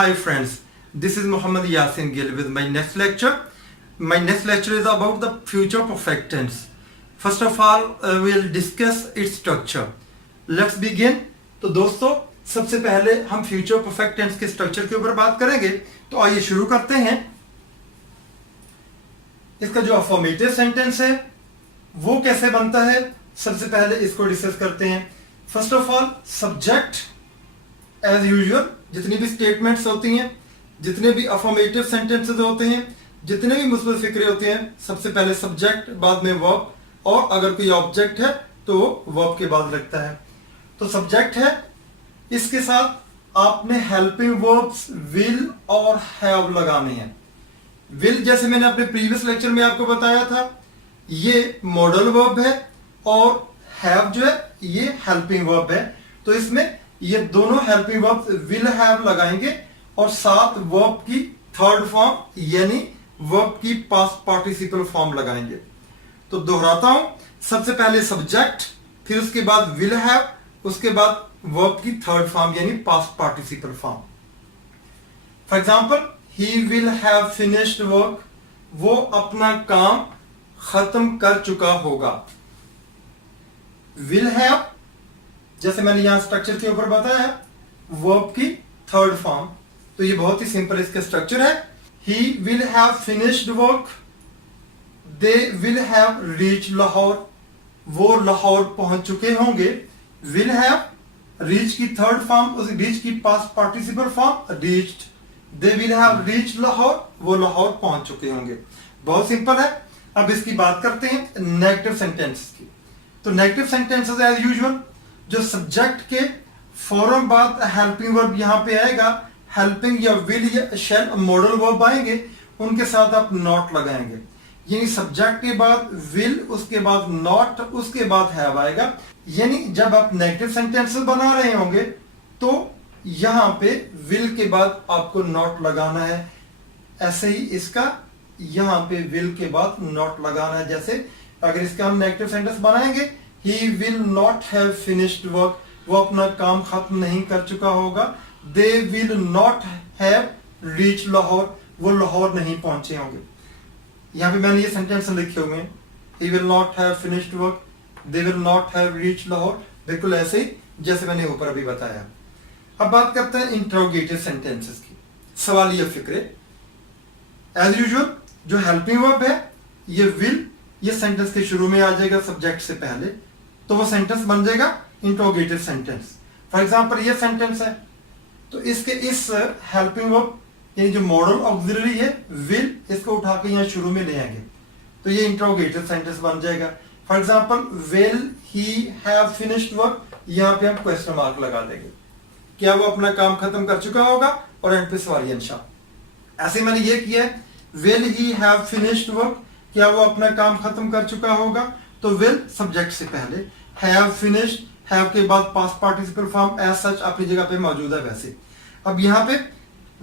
Hi friends, this is Muhammad Yasin Gill with my next lecture. My next lecture is about the future perfect tense. First of all, we'll discuss its structure. Let's begin. तो दोस्तों सबसे पहले हम future perfect tense के structure के ऊपर बात करेंगे, तो आइए शुरू करते हैं। इसका जो अफर्मेटिव सेंटेंस है वो कैसे बनता है, सबसे पहले इसको डिस्कस करते हैं। First of all, subject as usual जितनी भी स्टेटमेंट्स होती हैं, जितने भी अफर्मेटिव सेंटेंसेस होते हैं, जितने भी मुस्बत फिक्रे होते हैं, सबसे पहले सब्जेक्ट, बाद में वर्ब, और अगर कोई ऑब्जेक्ट है तो वर्ब के बाद लगता है। तो सब्जेक्ट है, इसके साथ आपने हेल्पिंग वर्ब्स विल और हैव लगाने हैं। विल जैसे मैंने अपने प्रीवियस लेक्चर में आपको बताया था, ये मॉडल वर्ब है, और हैव जो है ये हेल्पिंग वर्ब है। तो इसमें ये दोनों हेल्पिंग वर्ब्स विल हैव लगाएंगे और साथ वर्ब की थर्ड फॉर्म यानी वर्ब की पास्ट पार्टिसिपल फॉर्म लगाएंगे। तो दोहराता हूं, सबसे पहले सब्जेक्ट, फिर उसके बाद विल हैव, उसके बाद वर्ब की थर्ड फॉर्म यानी past participle form. For example, he will have finished work, वो अपना काम खत्म कर चुका होगा। विल हैव जैसे मैंने यहां स्ट्रक्चर के ऊपर बताया, वर्ब की थर्ड फॉर्म। तो ये बहुत ही सिंपल इसका स्ट्रक्चर है। He will have finished work, they will have reach Lahore, वो लाहौर पहुंच चुके होंगे। विल हैव, रीच की थर्ड फॉर्म, उस रीच की past participle form reached, they will have reach Lahore, वो लाहौर पहुंच चुके होंगे। बहुत सिंपल है। अब इसकी बात करते हैं नेगेटिव सेंटेंसेस की। तो नेगेटिव सेंटेंसेस एज यूजुअल, जो सब्जेक्ट के फौरन बाद हेल्पिंग वर्ब यहां पे आएगा, हेल्पिंग या विल या शैल मॉडल वर्ब आएंगे, उनके साथ आप नॉट लगाएंगे। यानी सब्जेक्ट के बाद विल, उसके बाद नॉट, उसके बाद हैव आएगा। यानी जब आप नेगेटिव सेंटेंसेस बना रहे होंगे तो यहां पे विल के बाद आपको नॉट लगाना है। ऐसे ही इसका यहां पे विल के बाद नॉट लगाना है। जैसे अगर इसका हम नेगेटिव सेंटेंस बनाएंगे, he will not have finished work, वो अपना काम खत्म नहीं कर चुका होगा। They will not have reach Lahore, वो लाहौर नहीं पहुंचे होंगे। यहां पे मैंने ये सेंटेंस लिखे हुए हैं, he will not have finished work, they will not have reach Lahore, बिल्कुल ऐसे ही जैसे मैंने ऊपर अभी बताया। अब बात करते हैं इंट्रोगेटिव सेंटेंसेस की, सवालिया फिक्रे। एज यूजुअल जो हेल्पिंग वर्ब है ये विल, ये सेंटेंस के शुरू में आ जाएगा सब्जेक्ट से पहले, तो वो सेंटेंस बन जाएगा इंट्रोगेटिव सेंटेंस। फॉर एग्जांपल ये सेंटेंस है, तो इसके इस हेल्पिंग वर्ब यानी जो मॉडल ऑक्सिलरी है विल, इसको उठा के यहां शुरू में ले आएंगे, तो ये इंट्रोगेटिव सेंटेंस बन जाएगा। For example, will he have finished work, यहां पे हम क्वेश्चन मार्क लगा देंगे, क्या वो अपना काम खत्म कर चुका होगा, और एंड पे सवालिया निशान। ऐसे मैंने ये किया है, will he have finished work, क्या वो अपना काम खत्म कर चुका होगा, तो विल सब्जेक्ट से पहले, हैव फिनिश्ड, हैव के बाद past participle form as such अपनी जगह पे मौजूद है वैसे। अब यहाँ पे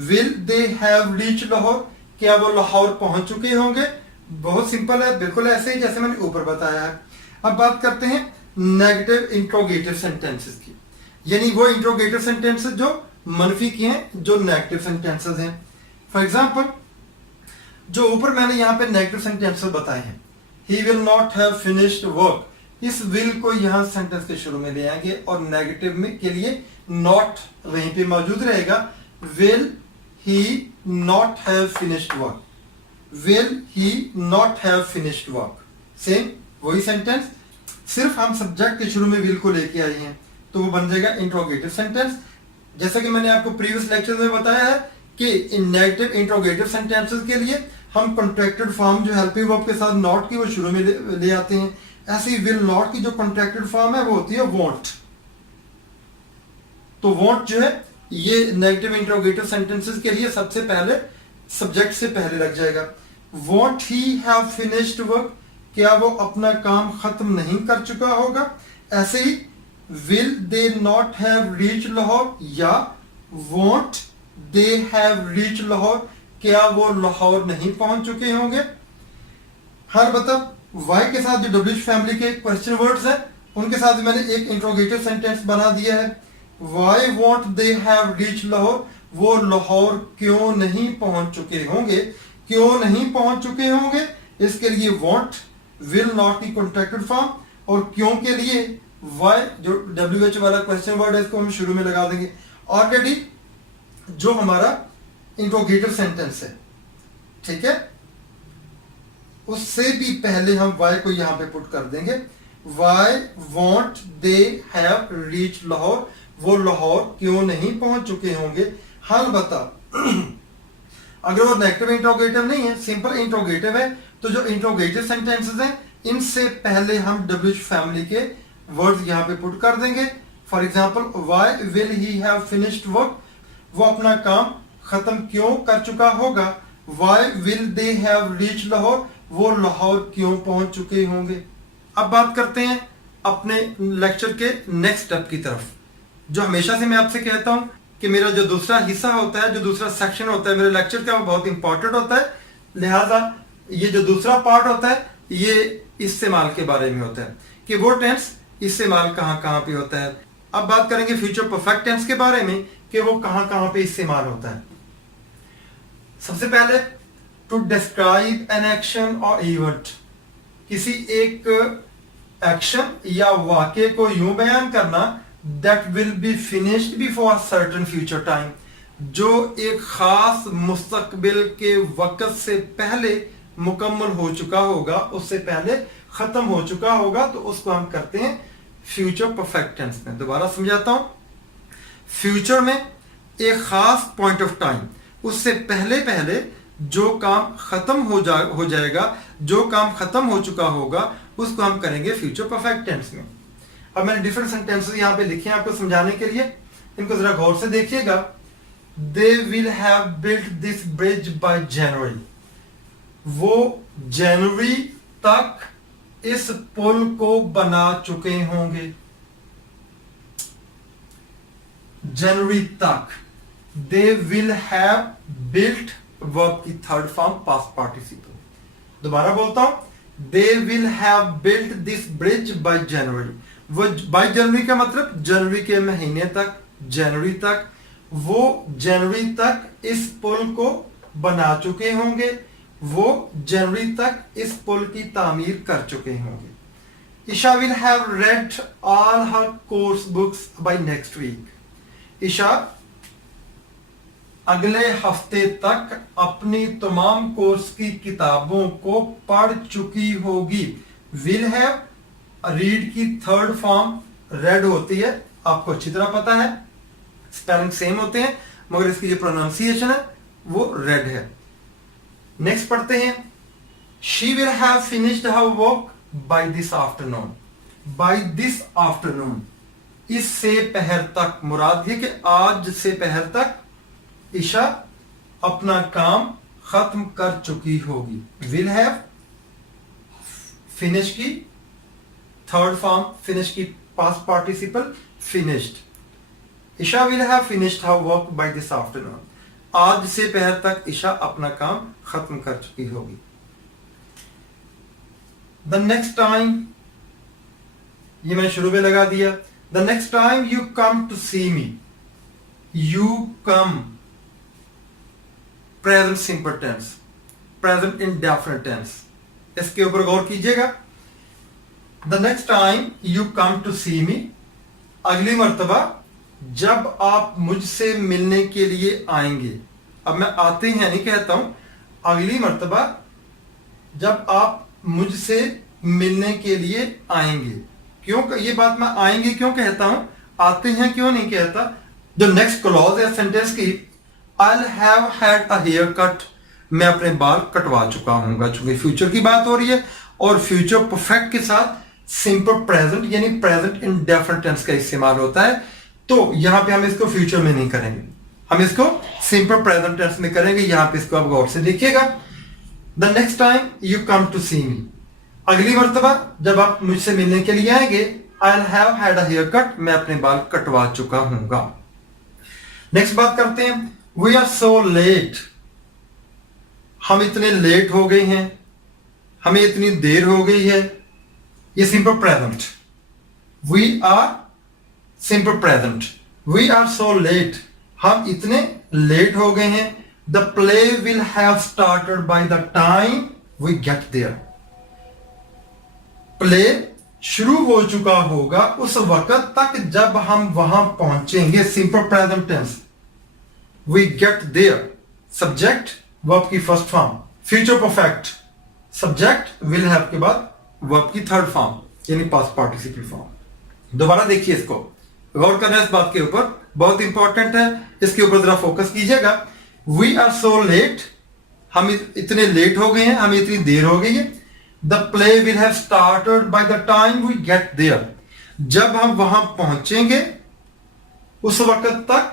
will they have reach Lahore, क्या वो लाहौर पहुंच चुके होंगे। बहुत सिंपल है, बिल्कुल ऐसे ही जैसे मैंने ऊपर बताया है। अब बात करते हैं नेगेटिव इंट्रोगेटिव सेंटेंसेस की, यानी वो इंट्रोगेटिव सेंटेंसेस जो मनफी की हैं, जो नेगेटिव सेंटेंसेस हैं। फॉर एग्जाम्पल, जो ऊपर मैंने यहाँ पे नेगेटिव सेंटेंसेस बताए हैं, he will not have finished work, इस विल को यहां सेंटेंस के शुरू में ले आएंगे और नेगेटिव में के लिए नॉट वहीं पे मौजूद रहेगा। Will he not have finished work, will he not have finished work, same वही सेंटेंस, सिर्फ हम सब्जेक्ट के शुरू में विल को लेके आए हैं, तो वो बन जाएगा इंट्रोगेटिव सेंटेंस। जैसा कि मैंने आपको प्रीवियस लेक्चर में बताया है कि इन नेगेटिव इंट्रोगेटिव सेंटेंसेस के लिए हम कॉन्ट्रैक्टेड फॉर्म जो हेल्पिंग वर्ब के साथ नॉट की वो शुरू में ले आते हैं। ऐसे ही विल नॉट की जो कॉन्ट्रैक्टेड फॉर्म है वो होती है वॉन्ट। तो वॉन्ट जो है ये नेगेटिव इंट्रोगेटिव सेंटेंसेस के लिए सबसे पहले सब्जेक्ट से पहले लग जाएगा। Want he have finished work, क्या वो अपना काम खत्म नहीं कर चुका होगा। ऐसे ही will they not have reach Lahore या won't they have reach Lahore, क्या वो लाहौर नहीं पहुंच चुके होंगे। हर मतलब वाई के साथ जो डब्ल्यूएच फैमिली के क्वेश्चन वर्ड्स हैं उनके साथ मैंने एक इंट्रोगेटिव सेंटेंस बना दिया है। Why won't they have reach Lahore, वो लाहौर क्यों नहीं पहुंच चुके होंगे। क्यों नहीं पहुंच चुके होंगे, इसके लिए वॉन्ट, विल नॉट की कॉन्ट्रैक्टेड फॉर्म, और क्यों के लिए वाई, जो WH वाला क्वेश्चन वर्ड है इसको हम शुरू में लगा देंगे। ऑलरेडी जो हमारा इंट्रोगेटिव सेंटेंस है, ठीक है, उससे भी पहले हम वाई को यहां पे पुट कर देंगे। Why won't they have reach Lahore, वो लाहौर क्यों नहीं पहुंच चुके होंगे। हाल बता अगर वो नेगेटिव इंट्रोगेटिव नहीं है, सिंपल इंट्रोगेटिव है, तो जो इंट्रोगेटिव सेंटेंसेस हैं इनसे पहले हम WH फैमिली के वर्ड्स यहां पे पुट कर देंगे। For example, why will he have finished work, वो अपना काम खत्म क्यों कर चुका होगा। Why will they have reach Lahore, वो लाहौर क्यों पहुंच चुके होंगे। अब बात करते हैं अपने लेक्चर के नेक्स्ट स्टेप की तरफ। जो हमेशा से मैं आपसे कहता हूं कि मेरा जो दूसरा हिस्सा होता है, जो दूसरा सेक्शन होता है मेरे लेक्चर का, वो बहुत इंपॉर्टेंट होता है। लिहाजा ये जो दूसरा पार्ट होता है ये इस्तेमाल के बारे में होता है कि वो टेंस इस्तेमाल कहां कहां पे होता है। अब बात करेंगे फ्यूचर परफेक्ट टेंस के बारे में कि वो कहां कहां पे इस्तेमाल होता है। सबसे पहले, टू डिस्क्राइब एन एक्शन और इवेंट, किसी एक एक्शन या वाक्य को यूं बयान करना that will be finished before a certain future time, जो एक खास मुस्तकबिल के वक्त से पहले मुकम्मल हो चुका होगा, उससे पहले खत्म हो चुका होगा, तो उसको हम करते हैं फ्यूचर परफेक्ट टेंस में। दोबारा समझाता हूं, फ्यूचर में एक खास पॉइंट ऑफ टाइम, उससे पहले पहले जो काम खत्म हो जाएगा, जो काम खत्म हो चुका होगा, उसको हम करेंगे फ्यूचर परफेक्ट टेंस में। अब मैंने डिफरेंट सेंटेंसेस यहां पे लिखे हैं आपको समझाने के लिए, इनको जरा गौर से देखिएगा। They will have built this bridge bye जनवरी, वो जनवरी तक इस पुल को बना चुके होंगे। जनवरी तक, they will have built, verb की थर्ड फॉर्म पास्ट पार्टिसिपल। दोबारा बोलता हूं, they will have built this bridge bye जनवरी, वो बाय जनवरी का मतलब जनवरी के महीने तक, जनवरी तक, वो जनवरी तक इस पुल को बना चुके होंगे, वो जनवरी तक इस पुल की तामीर कर चुके होंगे। Isha will have read all her course books by next week, Isha अगले हफ्ते तक अपनी तमाम कोर्स की किताबों को पढ़ चुकी होगी। विल हैव, रीड की थर्ड फॉर्म रेड होती है, आपको अच्छी तरह पता है, स्पेलिंग सेम होते हैं, मगर इसकी जो प्रोनाउंसिएशन है वो रेड है। नेक्स्ट पढ़ते हैं, she will have finished her work by this afternoon, by this afternoon, इससे पहर तक, मुराद ये कि आज से पहर तक ईशा अपना काम खत्म कर चुकी होगी। विल हैव, फिनिश की थर्ड फॉर्म, फिनिश की past participle finished, Isha will have finished her work by this afternoon, आज से पहर तक ईशा अपना काम खत्म कर चुकी होगी। द नेक्स्ट टाइम, ये मैंने शुरू में लगा दिया, the next time you come to see me, you come, present simple tense, present indefinite tense, इसके ऊपर गौर कीजिएगा। The next time you come to see me, अगली मर्तबा जब आप मुझसे मिलने के लिए आएंगे। अब मैं आते हैं नहीं कहता हूं, अगली मर्तबा जब आप मुझसे मिलने के लिए आएंगे। क्यों ये बात मैं आएंगे क्यों कहता हूं, आते हैं क्यों नहीं कहता। जो नेक्स्ट क्लॉज है सेंटेंस की, I'll have had a haircut, मैं अपने बाल कटवा चुका हूंगा, चूंकि फ्यूचर की बात हो रही है और फ्यूचर परफेक्ट के साथ सिंपल प्रेजेंट यानी प्रेजेंट इंडेफिनिट टेंस का इस्तेमाल होता है, तो यहां पे हम इसको फ्यूचर में नहीं करेंगे, हम इसको सिंपल प्रेजेंट टेंस में करेंगे। यहां पे इसको आप गौर से देखिएगा। The next time you come to see me, अगली मर्तबा जब आप मुझसे मिलने के लिए आएंगे, I'll have had a haircut, मैं अपने बाल कटवा चुका हूंगा। नेक्स्ट बात करते हैं, वी आर सो लेट, हम इतने लेट हो गए हैं, हमें इतनी देर हो गई है। ये simple present, we are simple present, we are so late, हम इतने लेट हो गए हैं, the play will have started by the time we get there. Play शुरू हो चुका होगा उस वक्त तक जब हम वहां पहुंचेंगे। Simple present tense, we get there, subject verb की first form, future perfect, subject will have के बाद वर्ब की थर्ड फॉर्म यानी पास्ट पार्टिसिपल फॉर्म। दोबारा देखिए इसको, गौर करना इस बात के ऊपर, बहुत इंपॉर्टेंट है, इसके ऊपर जरा फोकस कीजिएगा। वी आर सो लेट, हम इतने लेट हो गए हैं, हमें इतनी देर हो गई है। The play will have started by the time we get there, जब हम वहां पहुंचेंगे उस वक्त तक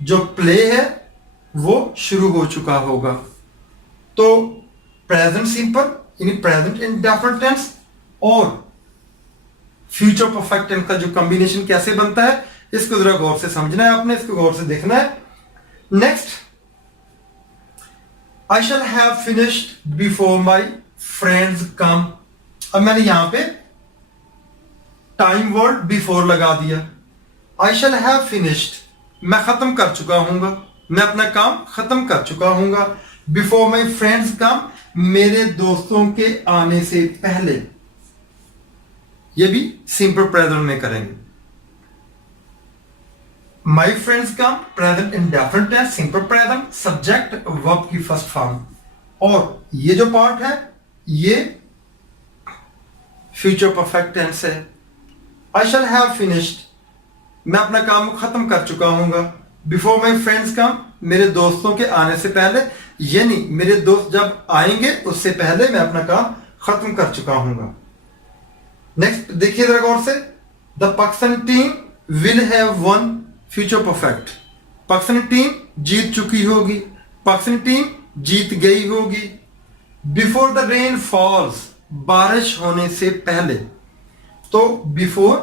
जो प्ले है वो शुरू हो चुका होगा। तो प्रेजेंट सिंपल यानी प्रेजेंट इंडेफिनिट टेंस और फ्यूचर परफेक्ट टेंस का जो कॉम्बिनेशन कैसे बनता है इसको जरा गौर से समझना है आपने, इसको गौर से देखना है। Next, I shall have finished before my friends come. अब मैंने यहां पे टाइम वर्ड बिफोर लगा दिया। आई शैल हैव फिनिश्ड, मैं खत्म कर चुका हूंगा, मैं अपना काम खत्म कर चुका हूंगा। बिफोर माई फ्रेंड्स कम, मेरे दोस्तों के आने से पहले, ये भी सिंपल प्रेजेंट में करेंगे। My friends come, present indefinite tense, simple present, subject verb की फर्स्ट फॉर्म। और ये जो पार्ट है ये फ्यूचर परफेक्ट टेंस है। आई शैल हैव फिनिश्ड, मैं अपना काम खत्म कर चुका हूंगा। बिफोर माई फ्रेंड्स कम, मेरे दोस्तों के आने से पहले, यानी मेरे दोस्त जब आएंगे उससे पहले मैं अपना काम खत्म कर चुका हूंगा। नेक्स्ट देखिए जरा गौर से, the Pakistani team will have won, future perfect, Pakistani team जीत चुकी होगी, पाकिस्तानी टीम जीत गई होगी। बिफोर द रेन फॉल्स, बारिश होने से पहले, तो बिफोर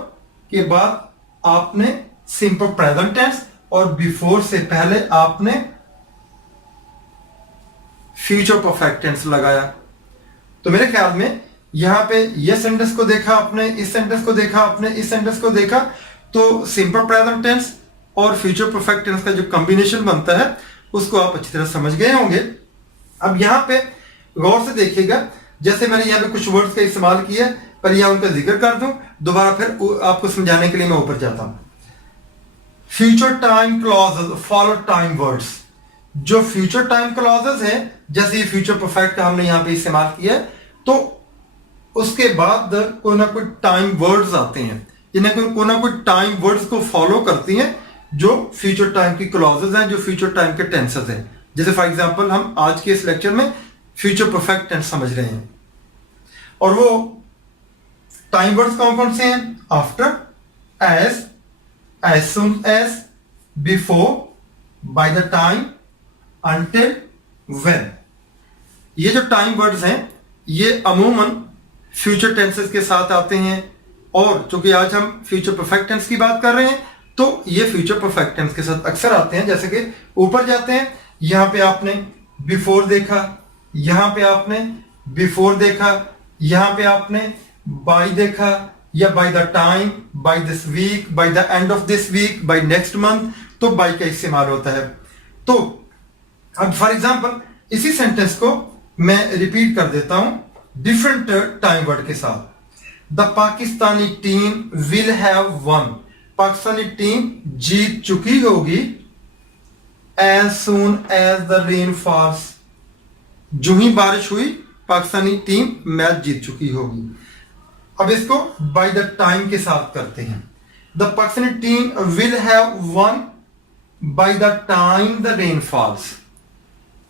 के बाद आपने सिंपल प्रेजेंट टेंस और बिफोर से पहले आपने फ्यूचर परफेक्ट टेंस लगाया। तो मेरे ख्याल में यहां पे ये सेंटेंस को देखा आपने, इस सेंटेंस को देखा आपने, इस सेंटेंस को देखा, तो सिंपल प्रेजेंट टेंस और फ्यूचर परफेक्ट टेंस का जो कॉम्बिनेशन बनता है उसको आप अच्छी तरह समझ गए होंगे। अब यहां पे गौर से देखिएगा, जैसे मैंने यहां पे कुछ वर्ड्स का इस्तेमाल किया, पर यहां उनका जिक्र कर दूं, दोबारा फिर आपको समझाने के लिए मैं ऊपर जाता हूं। Future time clauses follow time words, जो फ्यूचर टाइम क्लॉजेस हैं, जैसे ये फ्यूचर परफेक्ट का हमने यहां पे इस्तेमाल किया, तो उसके बाद कोई ना कोई टाइम वर्ड्स आते हैं, इन्हें कोई ना कोई टाइम वर्ड्स को फॉलो करती हैं जो फ्यूचर टाइम की क्लॉजेस हैं, जो फ्यूचर टाइम के टेंसेस हैं। जैसे फॉर एग्जांपल हम आज के इस लेक्चर में फ्यूचर परफेक्ट टेंस समझ रहे हैं, और वो टाइम वर्ड्स कौन कौन से हैं? After, as, as soon as, before, by the time, until, when. ये जो टाइम वर्ड्स हैं ये अमूमन फ्यूचर टेंसेस के साथ आते हैं, और चूंकि आज हम फ्यूचर परफेक्ट टेंस की बात कर रहे हैं तो ये फ्यूचर परफेक्ट टेंस के साथ अक्सर आते हैं। जैसे कि ऊपर जाते हैं, यहां पे आपने बिफोर देखा, यहां पे आपने बिफोर देखा, यहां पे आपने बाय देखा, या by the time, by this week, by the end of this week, by next month, तो बाय का इस्तेमाल होता है। तो अब फॉर एग्जांपल इसी सेंटेंस को मैं रिपीट कर देता हूं डिफरेंट टाइम वर्ड के साथ। The Pakistani team will have won, Pakistani team जीत चुकी होगी। As soon as the rain falls, जो ही बारिश हुई पाकिस्तानी टीम मैच जीत चुकी होगी। अब इसको बाय द टाइम के साथ करते हैं। The Pakistani team will have one by the time the rain false,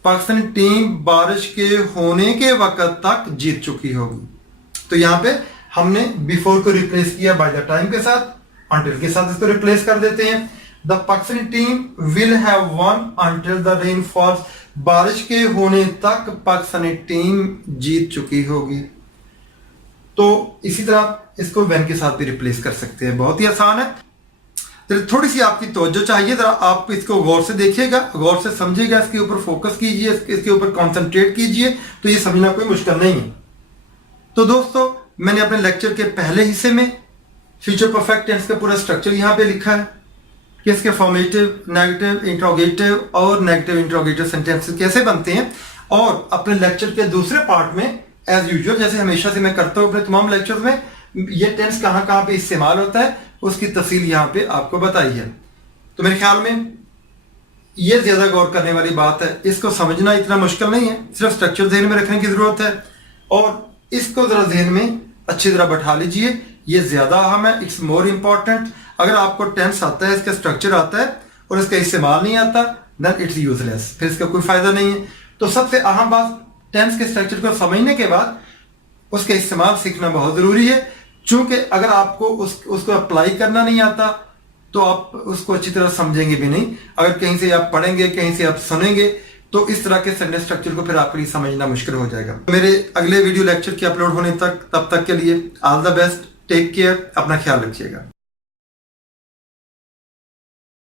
Pakistani team बारिश के होने के वक्त तक जीत चुकी होगी। तो यहां पे हमने बिफोर को रिप्लेस किया बाय द टाइम के साथ, अंटिल के साथ इसको रिप्लेस कर देते हैं। The Pakistani team will have one until the rain false, बारिश के होने तक पाकिस्तानी टीम जीत चुकी होगी। तो इसी तरह इसको व्हेन के साथ भी रिप्लेस कर सकते हैं, बहुत ही आसान है। तो थोड़ी सी आपकी तवज्जो चाहिए, जरा आप इसको गौर से देखिएगा, गौर से समझिएगा, इसके ऊपर फोकस कीजिए, इसके ऊपर कॉन्सेंट्रेट कीजिए, तो ये समझना कोई मुश्किल नहीं है। तो दोस्तों, मैंने अपने लेक्चर के पहले हिस्से में फ्यूचर परफेक्ट टेंस का पूरा स्ट्रक्चर यहां पे लिखा है। कि इसके फॉर्मेटिव, नेगेटिव, इंट्रोगेटिव और नेगेटिव इंट्रोगेटिव सेंटेंसेस कैसे बनते हैं, और अपने लेक्चर के दूसरे पार्ट में एज यूजुअल जैसे हमेशा से मैं करता हूँ अपने तमाम लेक्चर्स में, ये टेंस कहाँ कहाँ पे इस्तेमाल होता है उसकी तफसील यहाँ पे आपको बताई है। तो मेरे ख्याल में ये ज्यादा गौर करने वाली बात है, इसको समझना इतना मुश्किल नहीं है, सिर्फ स्ट्रक्चर ध्यान में रखने की जरूरत है और इसको जरा ध्यान में अच्छी तरह बैठा लीजिए, ये ज्यादा अहम है, इट्स मोर इम्पॉर्टेंट। अगर आपको टेंस आता है, इसका स्ट्रक्चर आता है और इसका इस्तेमाल नहीं आता, देन इट्स यूजलेस, फिर इसका कोई फायदा नहीं है। तो सबसे अहम बात, टेंस के स्ट्रक्चर को समझने के बाद उसका इस्तेमाल सीखना बहुत जरूरी है, चूंकि अगर आपको उसको अप्लाई करना नहीं आता तो आप उसको अच्छी तरह समझेंगे भी नहीं। अगर कहीं से आप पढ़ेंगे, कहीं से आप सुनेंगे, तो इस तरह के सेंटेंस स्ट्रक्चर को फिर आपके लिए समझना मुश्किल हो जाएगा। मेरे अगले वीडियो लेक्चर के अपलोड होने तक, तब तक के लिए all the best, take care, अपना ख्याल रखिएगा।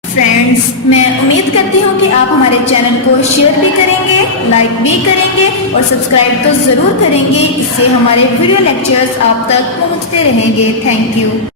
फ्रेंड्स, मैं उम्मीद करती हूँ कि आप हमारे चैनल को शेयर भी करेंगे, लाइक भी करेंगे और सब्सक्राइब तो ज़रूर करेंगे। इससे हमारे वीडियो लेक्चर्स आप तक पहुँचते रहेंगे। Thank you.